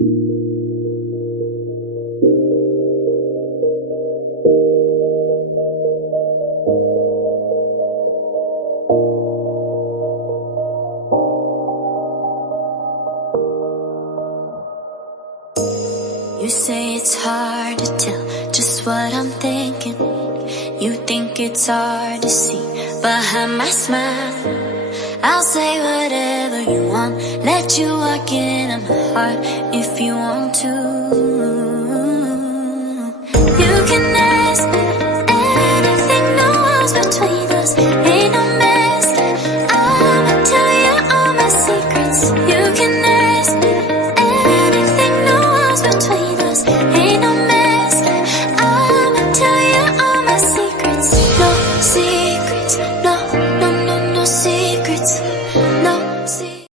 You say it's hard to tell just what I'm thinking. You think it's hard to see behind my smile. I'll say whatever you want, let you walk into my heart if you want to. You can ask me anything, no walls between us, ain't no mess. I'ma tell you all my secrets. You can